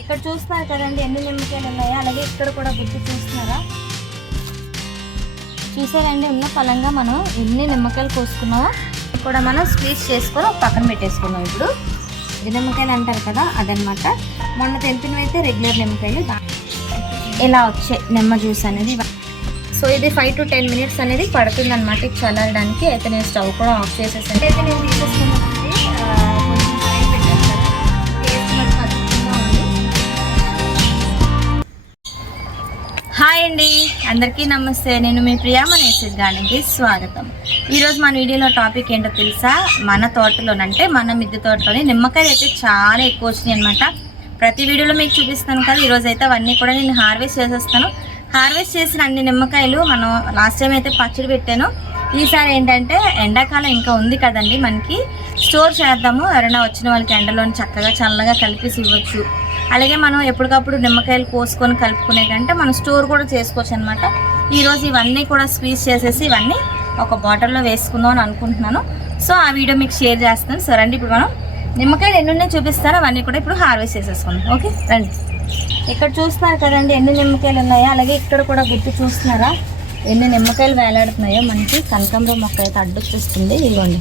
ఇక్కడ చూస్తున్నారు కదండి ఎన్ని నిమ్మకాయలు ఉన్నాయో అలాగే ఇక్కడ కూడా గుర్తు చూస్తున్నారా? చూసారండి ఉన్న ఫలంగా మనం ఎన్ని నిమ్మకాయలు కోసుకున్నామో కూడా మనం స్క్వీజ్ చేసుకొని పక్కన పెట్టేసుకున్నాం ఇప్పుడు. ఇది నిమ్మకాయలు అంటారు కదా అదనమాట. మొన్న తెంపినవి అయితే రెగ్యులర్ నిమ్మకాయలు. ఇలా వచ్చే నిమ్మ జ్యూస్ అనేది సో ఇది ఫైవ్ టు టెన్ మినిట్స్ అనేది పడుతుంది అనమాట ఇది చల్లడానికి అయితే నేను స్టవ్ కూడా ఆఫ్ చేసేసాను. అయితే నేను తీసేసుకున్నాను హాయ్ అండి. అందరికీ నమస్తే. నేను మీ ప్రియా మన ఎస్ఎస్ గార్డెన్కి స్వాగతం. ఈరోజు మన వీడియోలో టాపిక్ ఏంటో తెలుసా? మన తోటలోనంటే మన మిద్దె తోటలోని నిమ్మకాయలు అయితే చాలా ఎక్కువ వచ్చినాయి అనమాట ప్రతి వీడియోలో మీకు చూపిస్తాను కదా ఈరోజు అయితే అవన్నీ కూడా నేను హార్వెస్ట్ చేసేస్తాను. హార్వెస్ట్ చేసిన అన్ని నిమ్మకాయలు మనం లాస్ట్ టైం అయితే పచ్చడి పెట్టాను. ఈసారి ఏంటంటే ఎండాకాలం ఇంకా ఉంది కదండి మనకి. స్టోర్ చేద్దాము. ఎవరైనా వచ్చిన వాళ్ళకి ఎండలోని చక్కగా చల్లగా కలిపేసి ఇవ్వచ్చు. అలాగే మనం ఎప్పటికప్పుడు నిమ్మకాయలు కోసుకొని కలుపుకునే కంటే మనం స్టోర్ కూడా చేసుకోవచ్చు అనమాట ఈరోజు ఇవన్నీ కూడా స్క్వీజ్ చేసేసి ఇవన్నీ ఒక బాటిల్లో వేసుకుందాం అని అనుకుంటున్నాను. సో ఆ వీడియో మీకు షేర్ చేస్తాను. సో రండి ఇప్పుడు మనం నిమ్మకాయలు ఎన్ని ఉన్నాయో చూపిస్తాను. అవన్నీ కూడా ఇప్పుడు హార్వెస్ట్ చేసేసుకుందాం. ఓకే రండి. ఇక్కడ చూస్తున్నారు కదండి ఎన్ని నిమ్మకాయలు ఉన్నాయో. అలాగే ఇక్కడ కూడా గుర్తు చూస్తున్నారా? ఎన్ని నిమ్మకాయలు వేలాడుతున్నాయో. మనకి కనకాంబరం మొక్క అయితే అడ్డొచ్చేస్తుంది. ఇదిగోండి.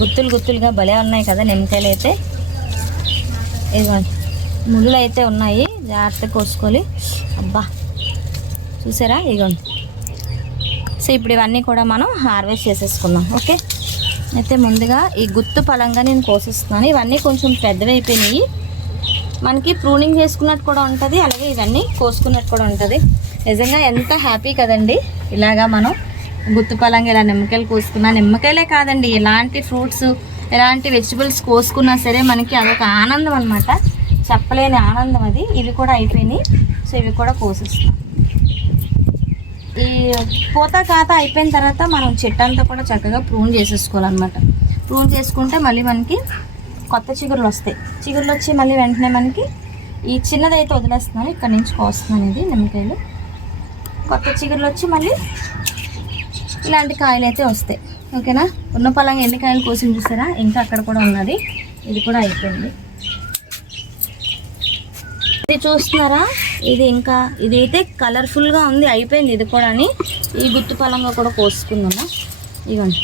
గుత్తులు గుత్తులుగా భలే ఉన్నాయి కదా నిమ్మకాయలు అయితే. ఇదిగోండి. ముళ్ళు అయితే ఉన్నాయి. జాగ్రత్తగా కోసుకోవాలి అబ్బా. చూసారా? ఇగో. సో ఇప్పుడు ఇవన్నీ కూడా మనం హార్వెస్ట్ చేసేసుకుందాం. ఓకే? అయితే ముందుగా ఈ గుత్తు పలంగా నేను కోసిస్తున్నాను. ఇవన్నీ కొంచెం పెద్దవి అయిపోయినాయి. మనకి ప్రూనింగ్ చేసుకున్నట్టు కూడా ఉంటుంది. అలాగే ఇవన్నీ కోసుకున్నట్టు కూడా ఉంటుంది. నిజంగా ఎంత హ్యాపీ కదండి. ఇలాగా మనం గుత్తు పలంగా ఇలా నిమ్మకాయలు కోసుకున్నా. నిమ్మకాయలే కాదండి. ఎలాంటి ఫ్రూట్స్ ఎలాంటి వెజిటబుల్స్ కోసుకున్నా సరే మనకి అదొక ఆనందం అనమాట చెప్పలేని ఆనందం అది. ఇవి కూడా అయిపోయినాయి. సో ఇవి కూడా కోసిస్తాం ఈ పూత కాత అయిపోయిన తర్వాత మనం చెట్టు అంతా కూడా చక్కగా ప్రూన్ చేసేసుకోవాలన్నమాట. ప్రూన్ చేసుకుంటే మళ్ళీ మనకి కొత్త చిగురులు వస్తాయి. చిగురులు వచ్చి మళ్ళీ వెంటనే మనకి ఈ చిన్నదైతే వదిలేస్తున్నాను. ఇక్కడ నుంచి కోస్తున్నాను ఇది నిమ్మకాయలు. కొత్త చిగురులు వచ్చి మళ్ళీ ఇలాంటి కాయలు అయితే వస్తాయి. ఓకేనా? ఉన్న పలంగా ఎన్ని కాయలు కోసి చూసారా? ఇంకా అక్కడ కూడా ఉన్నది. ఇది కూడా అయిపోయింది. ఇది చూస్తున్నారా? ఇది ఇంకా ఇది అయితే కలర్ఫుల్గా ఉంది అయిపోయింది ఇది కూడా అని. ఈ గుత్తు పలంగా కూడా కోసుకుందాము? ఇవ్వండి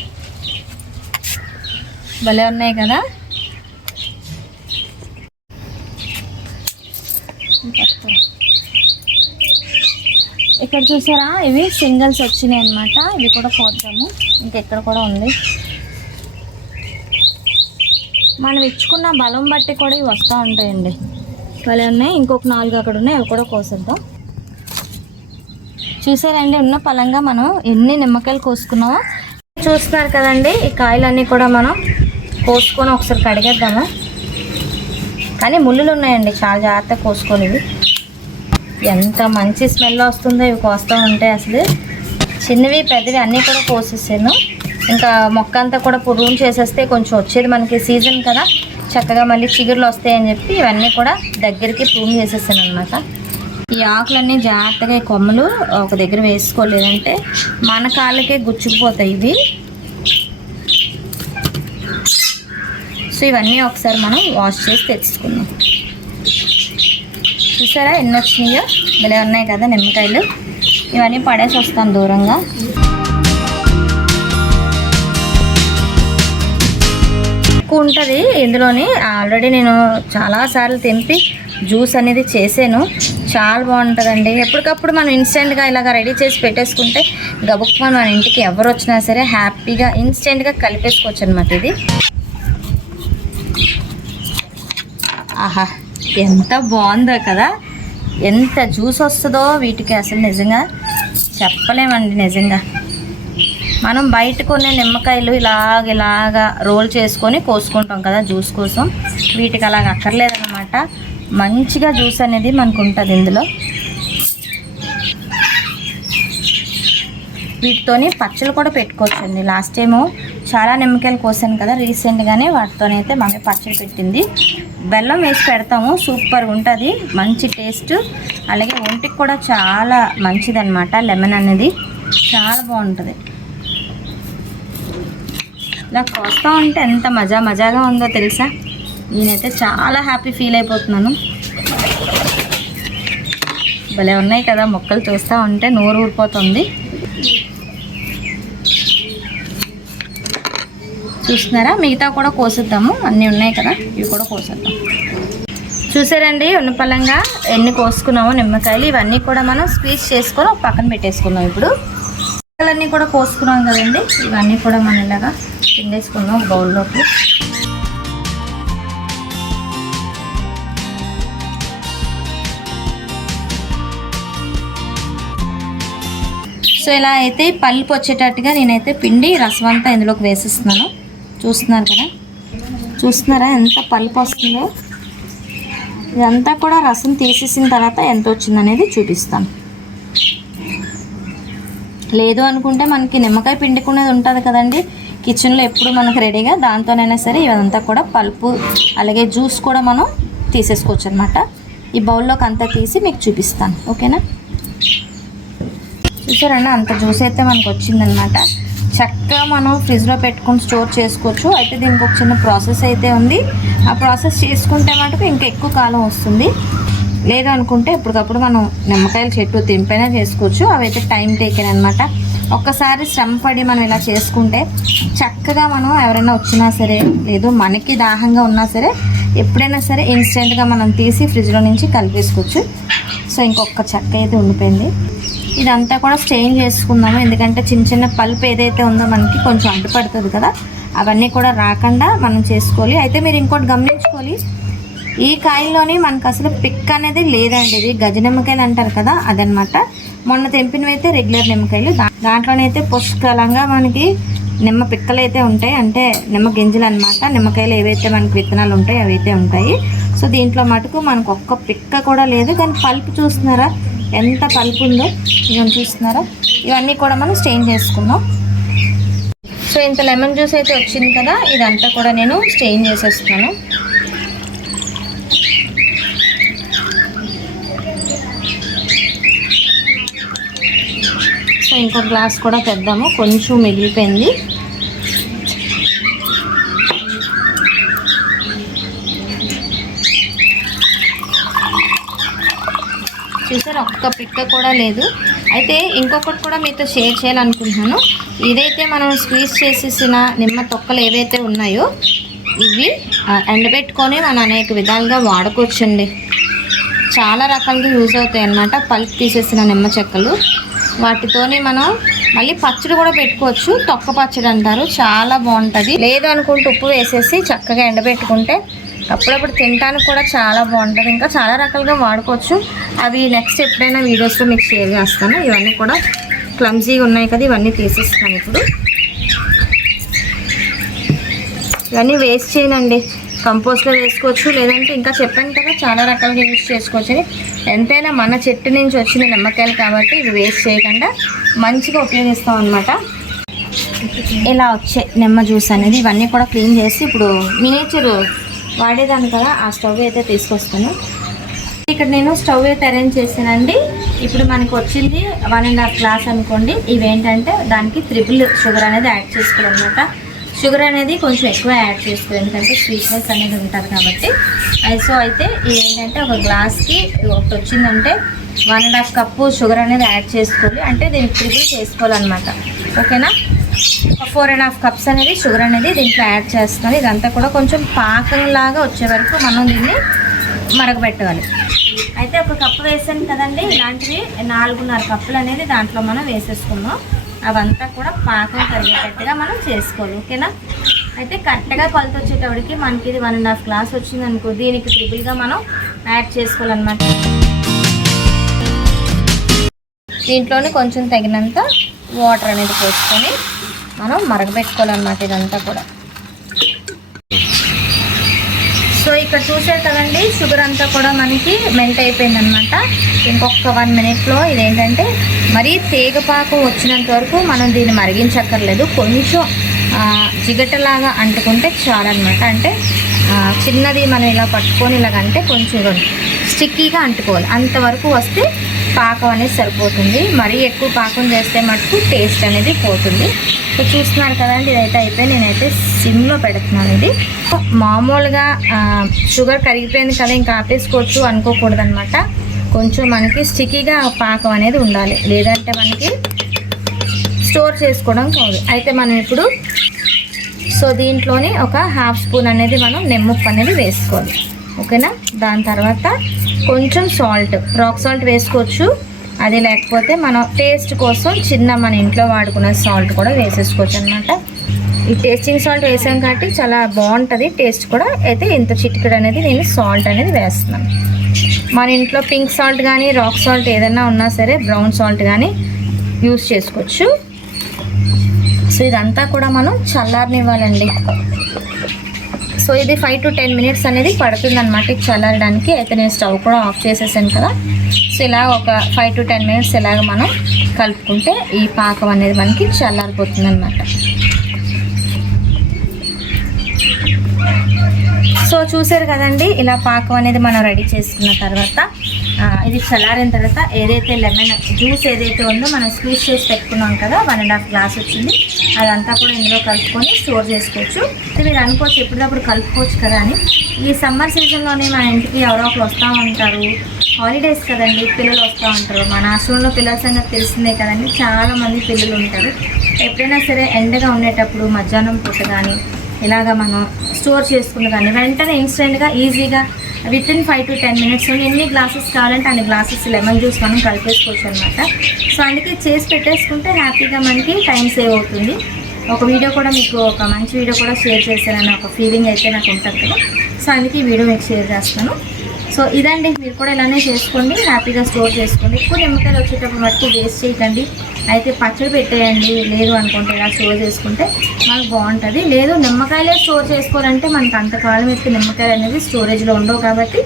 భలే ఉన్నాయి కదా? ఇక్కడ చూసారా? ఇవి సింగిల్స్ వచ్చినాయి అనమాట ఇవి కూడా కోద్దాము. ఇంకెక్కడ కూడా ఉంది. మనం ఇచ్చుకున్న బలం బట్టి కూడా ఇవి వస్తూ ఉంటాయండి. భలే ఉన్నాయి. ఇంకొక నాలుగు అక్కడ ఉన్నాయి. అవి కూడా కోసేద్దాం. చూసారండి ఉన్న పలంగా మనం ఎన్ని నిమ్మకాయలు కోసుకున్నామో. చూస్తున్నారు కదండి ఈ కాయలన్నీ కూడా మనం కోసుకొని ఒకసారి కడిగేద్దాము. కానీ ముళ్ళులు ఉన్నాయండి చాలా జాగ్రత్తగా కోసుకొని ఇవి ఎంత మంచి స్మెల్ వస్తుందో ఇవి కోస్తూ ఉంటే అసలు. చిన్నవి పెద్దవి అన్నీ కూడా కోసేసాను. ఇంకా మొక్క అంతా కూడా పురుగు చేసేస్తే కొంచెం వచ్చేది మనకి సీజన్ కదా. చక్కగా మళ్ళీ చిగురులు వస్తాయని చెప్పి ఇవన్నీ కూడా దగ్గరికి ప్రూవ్ చేసేసాను అనమాట ఈ ఆకులన్నీ జాగ్రత్తగా ఈ కొమ్మలు ఒక దగ్గర వేసుకోలేదంటే మన కాళ్ళకే గుచ్చుకుపోతాయి ఇవి. సో ఇవన్నీ ఒకసారి మనం వాష్ చేసి తెచ్చుకుందాం. చూసారా ఎన్ని వచ్చినాయో? భలే ఉన్నాయి కదా నిమ్మకాయలు. ఇవన్నీ పడేసి వస్తాను దూరంగా. ఎక్కువ ఉంటుంది ఇందులోని. ఆల్రెడీ నేను చాలాసార్లు తెంపి జ్యూస్ అనేది చేసాను. చాలా బాగుంటుందండి. ఎప్పటికప్పుడు మనం ఇన్స్టెంట్గా ఇలాగ రెడీ చేసి పెట్టేసుకుంటే గబుక్మని మన ఇంటికి ఎవరు వచ్చినా సరే హ్యాపీగా ఇన్స్టెంట్గా కలిపేసుకోవచ్చు అనమాట ఇది. ఆహా ఎంత బాగుందో కదా. ఎంత జ్యూస్ వస్తుందో వీటికి అసలు నిజంగా చెప్పలేమండి నిజంగా. మనం బయట కొనే నిమ్మకాయలు ఇలాగ ఇలాగా రోల్ చేసుకొని కోసుకుంటాం కదా జ్యూస్ కోసం. వీటికి అలాగ అక్కర్లేదన్నమాట. మంచిగా జ్యూస్ అనేది మనకు ఉంటుంది ఇందులో. వీటితోని పచ్చళ్ళు కూడా పెట్టుకోవచ్చండి లాస్ట్ టైము చాలా నిమ్మకాయలు కోసాను కదా రీసెంట్గానే వాటితోనైతే మమ్మీ పచ్చడి పెట్టింది. బెల్లం వేసి పెడతాము సూపర్ ఉంటుంది మంచి టేస్ట్. అలాగే ఒంటికి కూడా చాలా మంచిదన్నమాట లెమన్ అనేది. చాలా బాగుంటుంది. ఇలా కోస్తా ఉంటే ఎంత మజా మజాగా ఉందో తెలుసా? నేనైతే చాలా హ్యాపీ ఫీల్ అయిపోతున్నాను. భలే ఉన్నాయి కదా మొక్కలు చూస్తూ ఉంటే నోరు ఊరిపోతుంది. చూస్తున్నారా? మిగతా కూడా కోసేద్దాము. అన్నీ ఉన్నాయి కదా ఇవి కూడా కోసేద్దాం. చూసారండి ఉన్నపలంగా ఎన్ని కోసుకున్నామో నిమ్మకాయలు ఇవన్నీ కూడా మనం స్క్వీజ్ చేసుకొని పక్కన పెట్టేసుకున్నాం ఇప్పుడు. అన్నీ కూడా కోసుకున్నాం కదండి ఇవన్నీ కూడా మనం ఇలాగా పిండేసుకుందాం బౌల్లోకి. సో ఇలా అయితే పల్పు వచ్చేటట్టుగా నేనైతే పిండి రసం అంతా ఇందులోకి వేసిస్తున్నాను. చూస్తున్నారు కదా? చూస్తున్నారా ఎంత పల్పు వస్తుందో? ఇదంతా కూడా రసం తీసేసిన తర్వాత ఎంత వచ్చిందనేది చూపిస్తాను. లేదు అనుకుంటే మనకి నిమ్మకాయ పిండుకునేది ఉంటుంది కదండి. కిచెన్లో ఎప్పుడు మనకు రెడీగా దాంతోనైనా సరే ఇదంతా కూడా పల్పు అలాగే జ్యూస్ కూడా మనం తీసేసుకోవచ్చు అనమాట ఈ బౌల్లోకి అంతా తీసి మీకు చూపిస్తాను. ఓకేనా? చూసారండి? అంత జ్యూస్ అయితే మనకు వచ్చిందనమాట చక్కగా మనం ఫ్రిడ్జ్లో పెట్టుకొని స్టోర్ చేసుకోవచ్చు. అయితే దీనికి ఒక చిన్న ప్రాసెస్ అయితే ఉంది. ఆ ప్రాసెస్ చేసుకుంటే మటుకు ఇంకా ఎక్కువ కాలం వస్తుంది. లేదనుకుంటే ఇప్పటికప్పుడు ఎప్పటికప్పుడు మనం నిమ్మకాయల చెట్టు తెంపైనా చేసుకోవచ్చు. అవి అయితే టైం టేకెన్ అనమాట ఒక్కసారి శ్రమ పడి మనం ఇలా చేసుకుంటే చక్కగా మనం ఎవరైనా వచ్చినా సరే లేదు మనకి దాహంగా ఉన్నా సరే ఎప్పుడైనా సరే ఇన్స్టెంట్గా మనం తీసి ఫ్రిడ్జ్లో నుంచి కలిపేసుకోవచ్చు. సో ఇంకొక చెక్క అయితే ఉండిపోయింది. ఇదంతా కూడా స్టెయిన్ చేసుకుందాము ఎందుకంటే చిన్న చిన్న పల్ప్ ఏదైతే ఉందో మనకి కొంచెం అడ్డుపడుతుంది కదా అవన్నీ కూడా రాకుండా మనం చేసుకోవాలి. అయితే మీరు ఇంకోటి గమనించుకోవాలి. ఈ కాయల్లోని మనకు అసలు పిక్ అనేది లేదండి. ఇది గజ నిమ్మకాయలు అంటారు కదా అదనమాట. మొన్న తెంపినవి అయితే రెగ్యులర్ నిమ్మకాయలు. దాంట్లోనైతే పుష్కలంగా మనకి నిమ్మ పిక్కలు అయితే ఉంటాయి. అంటే నిమ్మ గింజలు అనమాట నిమ్మకాయలు ఏవైతే మనకి విత్తనాలు ఉంటాయి అవైతే ఉంటాయి. సో దీంట్లో మటుకు మనకు ఒక్క పిక్క కూడా లేదు. కానీ పల్పు చూస్తున్నారా? ఎంత పల్పు ఉందో ఇవన్నీ చూస్తున్నారా? ఇవన్నీ కూడా మనం స్టెయిన్ చేసుకుందాం. సో ఇంత లెమన్ జ్యూస్ అయితే వచ్చింది కదా ఇదంతా కూడా నేను స్టెయిన్ చేసేస్తున్నాను. ఇంకో గ్లాస్ కూడా తెద్దాము. కొంచెం మిగిలిపోయింది. చూసారు ఒక్క పిక్క కూడా లేదు. అయితే ఇంకొకటి కూడా మీతో షేర్ చేయాలనుకుంటున్నాను. ఇదైతే మనం స్క్వీజ్ చేసేసిన నిమ్మ తొక్కలు ఏవైతే ఉన్నాయో ఇవి ఎండబెట్టుకొని మనం అనేక విధాలుగా వాడుకోవచ్చండి. చాలా రకాలుగా యూజ్ అవుతాయి అన్నమాట. పల్ప్ తీసేసిన నిమ్మ చెక్కలు. వాటితోనే మనం మళ్ళీ పచ్చడి కూడా పెట్టుకోవచ్చు. తొక్క పచ్చడి అంటారు. చాలా బాగుంటుంది. లేదు అనుకుంటే ఉప్పు వేసేసి చక్కగా ఎండబెట్టుకుంటే అప్పుడప్పుడు తినడానికి కూడా చాలా బాగుంటుంది. ఇంకా చాలా రకాలుగా వాడుకోవచ్చు. అవి నెక్స్ట్ ఎప్పుడైనా వీడియోస్లో మీకు షేర్ చేస్తాను. ఇవన్నీ కూడా క్లమ్జీగా ఉన్నాయి కదా ఇవన్నీ తీసేస్తాను ఇప్పుడు. ఇవన్నీ వేస్ట్ చేయనండి. కంపోస్ట్లో వేసుకోవచ్చు. లేదంటే ఇంకా చెప్పాను కదా చాలా రకాలుగా యూజ్ చేసుకోవచ్చు ఎంతైనా మన చెట్టు నుంచి వచ్చిన నిమ్మకాయలు కాబట్టి ఇవి వేస్ట్ చేయకుండా మంచిగా ఉపయోగిస్తాం అనమాట ఇలా వచ్చే నిమ్మ జ్యూస్ అనేది ఇవన్నీ కూడా క్లీన్ చేసి ఇప్పుడు మినేచర్ వాడేదాన్ని కదా ఆ స్టవ్ అయితే తీసుకొస్తాను. ఇక్కడ నేను స్టవ్ అయితే అరేంజ్ చేశానండి. ఇప్పుడు మనకు వచ్చింది వన్ అండ్ హాఫ్ గ్లాస్ అనుకోండి. ఇవేంటంటే దానికి త్రిపుల్ షుగర్ అనేది యాడ్ చేసుకోవాలన్నమాట. షుగర్ అనేది కొంచెం ఎక్కువ యాడ్ చేసుకోవాలి ఎందుకంటే స్వీట్నెస్ అనేది ఉంటుంది కాబట్టి. సో అయితే ఏంటంటే ఒక గ్లాస్కి ఒకటి వచ్చిందంటే one and half cup sugar అనేది యాడ్ చేసుకోవాలి. అంటే దీనికి ప్రిపేర్ చేసుకోవాలన్నమాట. ఓకేనా? ఫోర్ అండ్ హాఫ్ కప్స్ అనేది షుగర్ అనేది దీంట్లో యాడ్ చేస్తున్నాను. ఇదంతా కూడా కొంచెం పాకంలాగా వచ్చే వరకు మనం దీన్ని మరగబెట్టాలి. అయితే ఒక కప్పు వేసాను కదండి. ఇలాంటివి నాలుగున్నర కప్పులు అనేది దాంట్లో మనం వేసేసుకున్నాం అవంతా కూడా పాకం కలిగేటట్టుగా మనం చేసుకోవాలి ఓకేనా? అయితే కరెక్ట్గా కొలత వచ్చేటప్పటికి మనకి ఇది వన్ అండ్ హాఫ్ గ్లాస్ వచ్చింది అనుకో దీనికి ట్రిపుల్గా మనం యాడ్ చేసుకోవాలన్నమాట. దీంట్లోనే కొంచెం తగినంత వాటర్ అనేది పోసుకొని మనం మరగబెట్టుకోవాలన్నమాట ఇదంతా కూడా సో ఇక్కడ చూసారు కదండి షుగర్ అంతా కూడా మనకి మెల్ట్ అయిపోయింది అనమాట ఇంకొక వన్ మినిట్లో ఇదేంటంటే మరీ తేగపాకు వచ్చినంత వరకు మనం దీన్ని మరిగించక్కర్లేదు. కొంచెం జిగటలాగా అంటుకుంటే చాలన్నమాట అంటే చిన్నది మనం ఇలా పట్టుకొని ఇలాగంటే కొంచెం స్టిక్కీగా అంటుకోవాలి. అంతవరకు వస్తే పాకం అనేది సరిపోతుంది. మరీ ఎక్కువ పాకం చేస్తే మటుకు టేస్ట్ అనేది పోతుంది. సో చూస్తున్నారు కదండి ఇదైతే అయితే నేనైతే సిమ్లో పెడుతున్నాను ఇది. మామూలుగా షుగర్ కరిగిపోయింది కదా ఇంకా ఆపేసుకోవచ్చు అనుకోకూడదు అనమాట కొంచెం మనకి స్టిక్కీగా పాకం అనేది ఉండాలి. లేదంటే మనకి స్టోర్ చేసుకోవడం కాదు. అయితే మనం ఇప్పుడు సో దీంట్లోనే ఒక హాఫ్ స్పూన్ అనేది మనం నిమ్మప్పు అనేది వేసుకోవాలి. ఓకేనా? దాని తర్వాత కొంచెం సాల్ట్ రాక్ సాల్ట్ వేసుకోవచ్చు. అది లేకపోతే మనం టేస్ట్ కోసం చిన్న మన ఇంట్లో వాడుకున్న సాల్ట్ కూడా వేసేసుకోవచ్చు అనమాట ఈ టేస్టింగ్ సాల్ట్ వేసాం కాబట్టి చాలా బాగుంటుంది. టేస్ట్ కూడా అయితే ఇంత చిటికెడు అనేది నేను సాల్ట్ అనేది వేస్తున్నాను. మన ఇంట్లో పింక్ సాల్ట్ కానీ రాక్ సాల్ట్ ఏదైనా ఉన్నా సరే బ్రౌన్ సాల్ట్ కానీ యూస్ చేసుకోవచ్చు. సో ఇదంతా కూడా మనం చల్లారనివ్వాలండి. సో ఇది ఫైవ్ టు టెన్ మినిట్స్ అనేది పడుతుంది అనమాట చల్లడానికి చల్లారడానికి. అయితే నేను స్టవ్ కూడా ఆఫ్ చేసేసాను కదా. సో ఇలా ఒక ఫైవ్ టు టెన్ మినిట్స్ ఇలాగ మనం కలుపుకుంటే ఈ పాకం అనేది మనకి చల్లారిపోతుంది అనమాట సో చూసారు కదండి ఇలా పాకం అనేది మనం రెడీ చేసుకున్న తర్వాత ఇది చల్లారిన తర్వాత ఏదైతే లెమన్ జ్యూస్ ఏదైతే ఉందో మనం స్క్వీజ్ చేసి పెట్టుకున్నాం కదా వన్ అండ్ హాఫ్ గ్లాస్ వచ్చింది. అదంతా కూడా ఇందులో కలుపుకొని స్టోర్ చేసుకోవచ్చు. ఇది మీరు అనుకోవచ్చు ఎప్పటికప్పుడు కలుపుకోవచ్చు కదా అని. ఈ సమ్మర్ సీజన్లోనే మన ఇంటికి ఎవరో ఒకరు వస్తూ ఉంటారు. హాలిడేస్ కదండి పిల్లలు వస్తూ ఉంటారు. మన ఆశ్రమంలో పిల్లల సంగతి తెలిసిందే కదండి. చాలామంది పిల్లలు ఉంటారు. ఎప్పుడైనా సరే ఎండగా ఉండేటప్పుడు మధ్యాహ్నం పూట కానీ ఇలాగ మనం స్టోర్ చేసుకున్న కానీ వెంటనే ఇన్స్టెంట్గా ఈజీగా within five to ten minutes ఎన్ని గ్లాసెస్ కావాలంటే అన్ని గ్లాసెస్ లెమన్ జ్యూస్ మనం కలిపేసుకోవచ్చు అనమాట సో అందుకే చేసి పెట్టేసుకుంటే హ్యాపీగా మనకి టైం సేవ్ అవుతుంది. ఒక వీడియో కూడా మీకు ఒక మంచి వీడియో కూడా షేర్ చేశానని ఒక ఫీలింగ్ అయితే నాకు ఉంటుంది కదా. సో అందుకే ఈ వీడియో మీకు షేర్ చేస్తాను. సో ఇదండి మీరు కూడా ఇలానే చేసుకోండి హ్యాపీగా స్టోర్ చేసుకోండి. ఎక్కువ నిమ్మకాయలు వచ్చేటప్పుడు మటుకు వేస్ట్ చేయకండి. అయితే పచ్చడి పెట్టేయండి లేదు అనుకుంటే ఇలా స్టోర్ చేసుకుంటే మనకు బాగుంటుంది. లేదు నిమ్మకాయలే స్టోర్ చేసుకోవాలంటే మనకు అంతకాలం ఎక్కువ నిమ్మకాయలు అనేది స్టోరేజ్లో ఉండవు కాబట్టి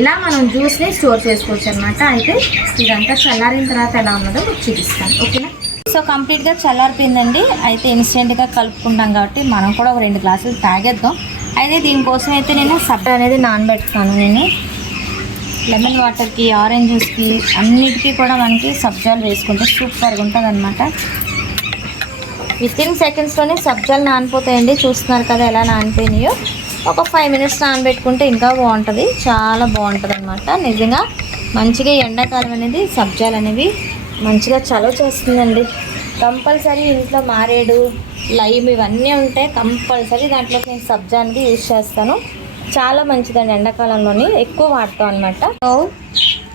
ఇలా మనం జ్యూస్ని స్టోర్ చేసుకోవచ్చు అనమాట అయితే ఇదంతా చల్లారిన తర్వాత ఎలా ఉన్నదో మీకు చూపిస్తాను. ఓకేనా? సో కంప్లీట్గా చల్లారిపోయిందండి. అయితే ఇన్స్టెంట్గా కలుపుకుంటాం కాబట్టి మనం కూడా ఒక రెండు గ్లాసులు తాగేద్దాం. అయితే దీనికోసం అయితే నేను సబ్బ అనేది నానబెట్టుతాను నేను. లెమన్ వాటర్కి ఆరెంజ్ జ్యూస్కి అన్నిటికీ కూడా మనకి సబ్జాలు వేసుకుంటే సూపర్గా ఉంటుంది అనమాట విత్ ఇన్ సెకండ్స్లోనే సబ్జాలు నానిపోతాయండి. చూస్తున్నారు కదా ఎలా నానిపోయినాయో. ఒక ఫైవ్ మినిట్స్ నానబెట్టుకుంటే ఇంకా బాగుంటుంది. చాలా బాగుంటుంది అనమాట నిజంగా మంచిగా ఎండాకాలం అనేది సబ్జాలు అనేవి మంచిగా చలవ చేస్తుందండి. కంపల్సరీ ఇంట్లో మారేడు లైమ్ ఇవన్నీ ఉంటాయి కంపల్సరీ దాంట్లో నేను సబ్జా అనేది యూజ్ చేస్తాను. చాలా మంచిదండి ఎండాకాలంలోని. ఎక్కువ వాడతాం అనమాట సో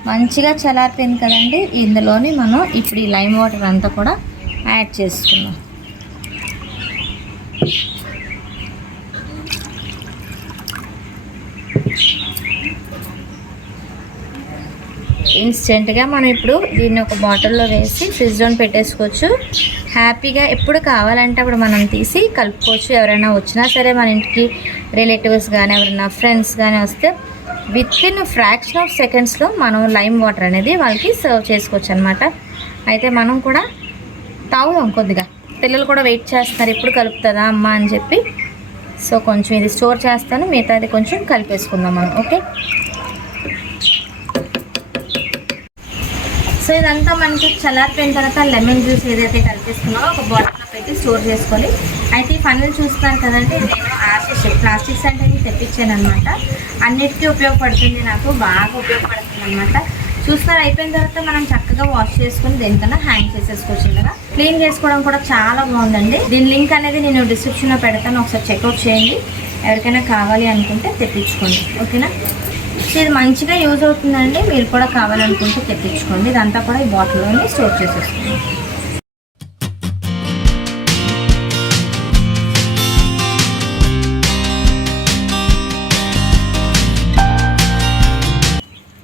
మంచిగా చల్లారిపోయింది కదండి. ఇందులోని మనం ఇప్పుడు ఈ లైమ్ వాటర్ అంతా కూడా యాడ్ చేసుకున్నాం ఇన్స్టెంట్గా మనం ఇప్పుడు దీన్ని ఒక బాటిల్లో వేసి ఫ్రిడ్జ్లో పెట్టేసుకోవచ్చు. హ్యాపీగా ఎప్పుడు కావాలంటే అప్పుడు మనం తీసి కలుపుకోవచ్చు. ఎవరైనా వచ్చినా సరే మన ఇంటికి రిలేటివ్స్ కానీ ఎవరైనా ఫ్రెండ్స్ కానీ వస్తే విత్ ఇన్ ఫ్రాక్షన్ ఆఫ్ సెకండ్స్లో మనం లైమ్ వాటర్ అనేది వాళ్ళకి సర్వ్ చేసుకోవచ్చు అనమాట అయితే మనం కూడా తాగుదాం కొద్దిగా. పిల్లలు కూడా వెయిట్ చేస్తున్నారు. ఎప్పుడు కలుపుతుందా అమ్మ అని చెప్పి. సో కొంచెం ఇది స్టోర్ చేస్తాను. మిగతాది కొంచెం కలిపేసుకుందాం మనం. ఓకే ఇదంతా మనకి చల్లారిపోయిన తర్వాత లెమన్ జ్యూస్ ఏదైతే కల్పిస్తున్నామో ఒక బాటిల్లో పెట్టి స్టోర్ చేసుకోవాలి అయితే ఈ పనులు చూస్తున్నారు కదండి నేను ఆర్సిస్ ప్లాస్టిక్స్ అంటే తెప్పించాను అనమాట అన్నిటికీ ఉపయోగపడుతుంది నాకు బాగా ఉపయోగపడుతుంది అనమాట చూస్తున్నారు అయిపోయిన తర్వాత మనం చక్కగా వాష్ చేసుకుని దేనికన్నా హ్యాంగ్ చేసేసుకోవచ్చు కదా. క్లీన్ చేసుకోవడం కూడా చాలా బాగుందండి. దీని లింక్ అనేది నేను డిస్క్రిప్షన్లో పెడతాను ఒకసారి చెక్అవుట్ చేయండి. ఎవరికైనా కావాలి అనుకుంటే తెప్పించుకోండి. ఓకేనా? సో ఇది మంచిగా యూజ్ అవుతుందండి. మీరు కూడా కావాలనుకుంటే తెప్పించుకోండి. ఇదంతా కూడా ఈ బాటిల్లోనే స్టోర్ చేసేసుకోండి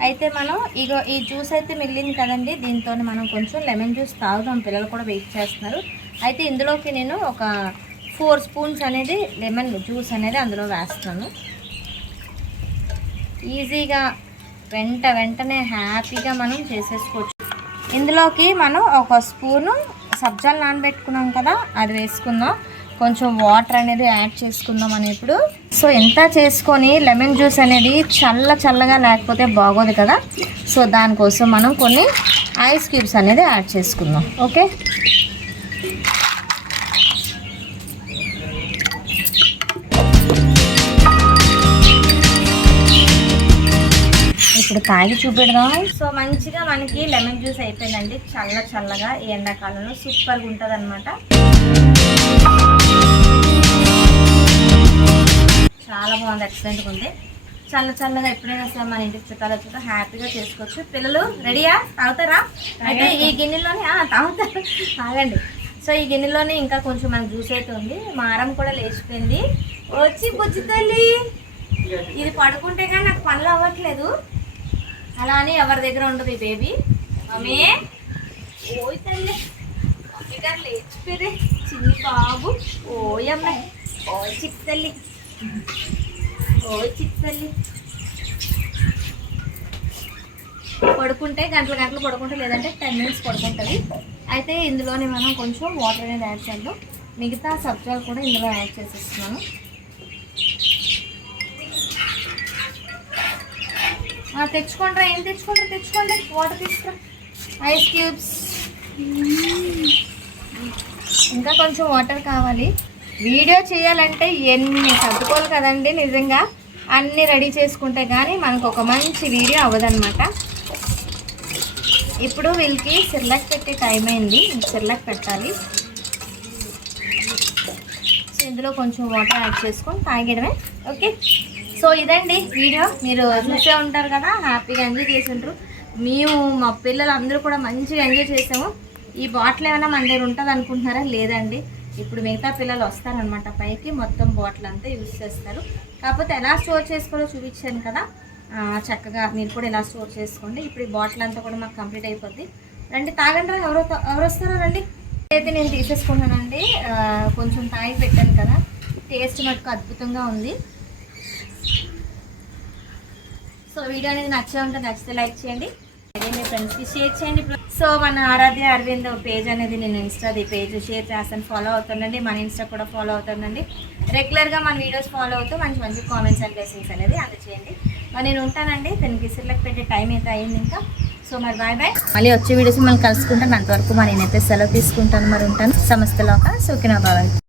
అయితే మనం ఇగో ఈ జ్యూస్ అయితే మిగిలింది కదండి. దీంతో మనం కొంచెం లెమన్ జ్యూస్ తాగుదాం. పిల్లలు కూడా వెయిట్ చేస్తున్నారు. అయితే ఇందులోకి నేను ఒక ఫోర్ స్పూన్స్ అనేది లెమన్ జ్యూస్ అనేది అందులో వేస్తాను ఈజీగా వెంట వెంటనే హ్యాపీగా మనం చేసేసుకోవచ్చు. ఇందులోకి మనం ఒక స్పూను సబ్జాలు నానబెట్టుకున్నాం కదా అది వేసుకుందాం. కొంచెం వాటర్ అనేది యాడ్ చేసుకుందాం అని ఇప్పుడు. సో ఎంత చేసుకొని లెమన్ జ్యూస్ అనేది చల్ల చల్లగా లేకపోతే బాగోదు కదా. సో దానికోసం మనం కొన్ని ఐస్ క్యూబ్స్ అనేది యాడ్ చేసుకుందాం. ఓకే? ఇప్పుడు తాగి చూపెడదాం. సో మంచిగా మనకి లెమన్ జ్యూస్ అయిపోయిందండి. చల్ల చల్లగా ఈ ఎండాకాలంలో సూపర్గా ఉంటుంది అనమాట చాలా బాగుంది ఎక్సలెంట్గా ఉంది. చల్ల చల్లగా ఎప్పుడైనా సరే మన ఇంటికి చుట్టాలు వచ్చాక హ్యాపీగా చేసుకోవచ్చు. పిల్లలు రెడీయా? తాగుతారా? అయితే ఈ గిన్నెలోనే తాగుతారు. తాగండి. సో ఈ గిన్నెలోనే ఇంకా కొంచెం మనకు జ్యూస్ అయితే ఉంది. మారం కూడా లేచిపోయింది. వచ్చి బుజ్జి తల్లి! ఇది పడుకుంటే కానీ నాకు పనులు అవ్వట్లేదు. అలా అని ఎవరి దగ్గర ఉండదు ఈ బేబీ మమ్మీ? ఓయ్ తల్లి. మమ్మీ గారు లేచిపోయి చిన్ని బాబు. ఓయమ్మ ఓయ్ చిక్ తల్లి. ఓయ్ చిక్ తల్లి. పడుకుంటే గంటలు గంటలు పడుకుంటే లేదంటే టెన్ మినిట్స్ పడుకుంటుంది. అయితే ఇందులోనే మనం కొంచెం వాటర్ అనేది యాడ్ చేద్దాం. మిగతా సబ్జాలు కూడా ఇందులో యాడ్ చేసేస్తున్నాను. తెచ్చుకోండి ఏం తెచ్చుకోండి తెచ్చుకోండి. వాటర్ తీసుకురా. ఐస్ క్యూబ్స్ ఇంకా కొంచెం వాటర్ కావాలి. వీడియో చేయాలంటే ఎన్ని సర్దుకోవాలి కదండి నిజంగా? అన్నీ రెడీ చేసుకుంటే కానీ మనకు ఒక మంచి వీడియో అవ్వదన్నమాట. ఇప్పుడు వీళ్ళకి సిర్లాక్ పెట్టే టైం అయింది. సిర్లాక్ పెట్టాలి. సో ఇందులో కొంచెం వాటర్ యాడ్ చేసుకొని తాగడమే ఓకే సో ఇదండి వీడియో. మీరు చూసే ఉంటారు కదా హ్యాపీగా ఎంజాయ్ చేసిండ్రు. మేము మా పిల్లలు అందరూ కూడా మంచిగా ఎంజాయ్ చేసాము. ఈ బాటిల్ ఏమైనా మన దగ్గర ఉంటుంది అనుకుంటున్నారా? లేదండి. ఇప్పుడు మిగతా పిల్లలు వస్తారనమాట పైకి. మొత్తం బాటిల్ అంతా యూజ్ చేస్తారు. కాకపోతే ఎలా స్టోర్ చేసుకోవాలో చూపించాను కదా. చక్కగా మీరు కూడా ఎలా స్టోర్ చేసుకోండి. ఇప్పుడు ఈ బాటిల్ అంతా కూడా మాకు కంప్లీట్ అయిపోద్ది. రండి తాగండి ఎవరో ఎవరు వస్తారో రండి. అయితే నేను తీసేసుకున్నానండి కొంచెం తాగి పెట్టాను కదా. టేస్ట్ మటుకు అద్భుతంగా ఉంది. సో వీడియో అనేది నచ్చే ఉంటే నచ్చితే లైక్ చేయండి. అదే మీ ఫ్రెండ్స్కి షేర్ చేయండి. సో మన ఆరాధ్య అరవింద్ పేజ్ అనేది నేను ఇన్స్టాది పేజ్ షేర్ చేస్తాను. ఫాలో అవుతుండండి. మన ఇన్స్టా కూడా ఫాలో అవుతుండండి. రెగ్యులర్గా మన వీడియోస్ ఫాలో అవుతూ మంచి మంచి కామెంట్స్ అండ్ బ్లెస్సింగ్స్ అనేది అందచేయండి. మరి నేను ఉంటానండి. దీనికి సిర్లకు పెట్టే టైం అయితే అయింది ఇంకా. సో మరి బాయ్ బాయ్ మళ్ళీ వచ్చే వీడియోస్ మనం కలుసుకుంటాను. అంతవరకు మరి నేనైతే సెలవు తీసుకుంటాను. మరి ఉంటాను. సమస్తలోక సోకినా బాబాయ్